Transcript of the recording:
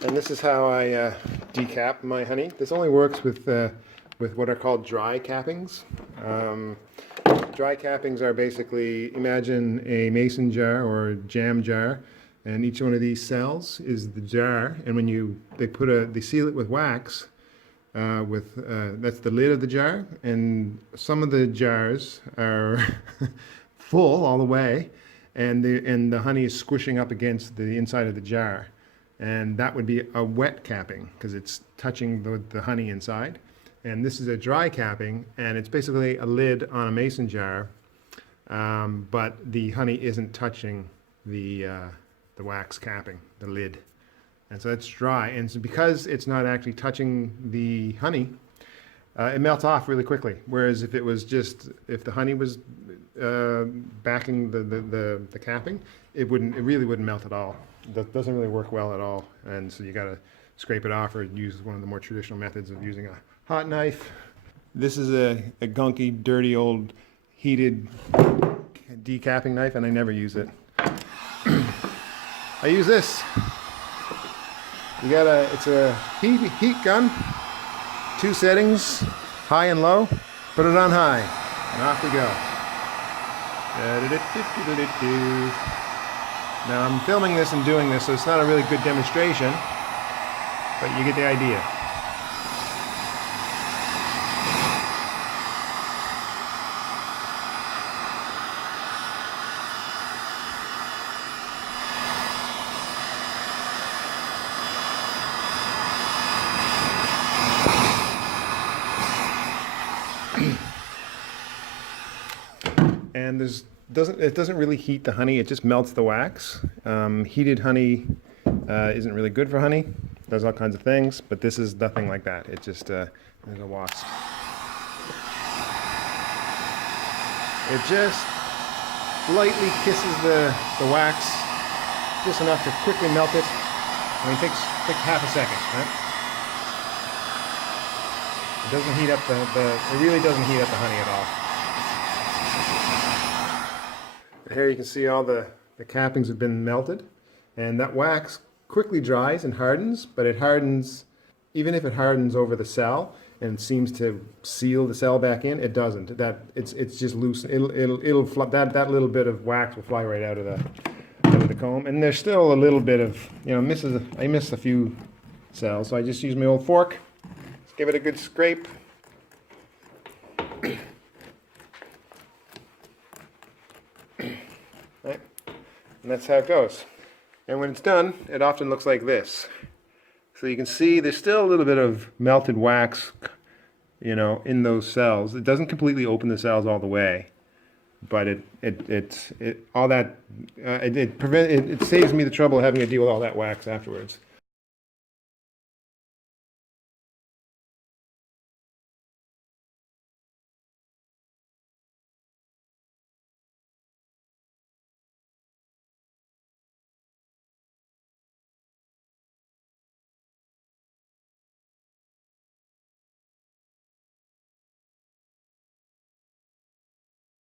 And this is how I decap my honey. This only works with what are called dry cappings. Dry cappings are basically, imagine a mason jar or a jam jar, and each one of these cells is the jar. And when they seal it with wax. That's the lid of the jar, and some of the jars are full all the way, and the honey is squishing up against the inside of the jar, and that would be a wet capping because it's touching the honey inside. And this is a dry capping, and it's basically a lid on a mason jar, but the honey isn't touching the wax capping, the lid. And so it's dry, and so because it's not actually touching the honey, it melts off really quickly. Whereas if the honey was backing the capping, it really wouldn't melt at all. That doesn't really work well at all, and so you got to scrape it off or use one of the more traditional methods of using a hot knife. This is a gunky, dirty, old, heated decapping knife, and I never use it. I use this. It's a heat gun, 2 settings, high and low. Put it on high, and off we go. Now I'm filming this and doing this, so it's not a really good demonstration, but you get the idea. And it doesn't really heat the honey, it just melts the wax. Heated honey isn't really good for honey, does all kinds of things, but this is nothing like that. It just, there's a wasp. It just lightly kisses the wax, just enough to quickly melt it. I mean, it takes half a second, right? It doesn't heat up it really doesn't heat up the honey at all. Here you can see all the cappings have been melted, and that wax quickly dries and hardens, but it hardens, even if it hardens over the cell and seems to seal the cell back in, it doesn't. It's just loose. It'll that little bit of wax will fly right out of the comb, and there's still a little bit of, I missed a few cells, so I just use my old fork. Let's give it a good scrape. Right? And that's how it goes. And when it's done, it often looks like this. So you can see there's still a little bit of melted wax, in those cells. It doesn't completely open the cells all the way, but it saves me the trouble of having to deal with all that wax afterwards.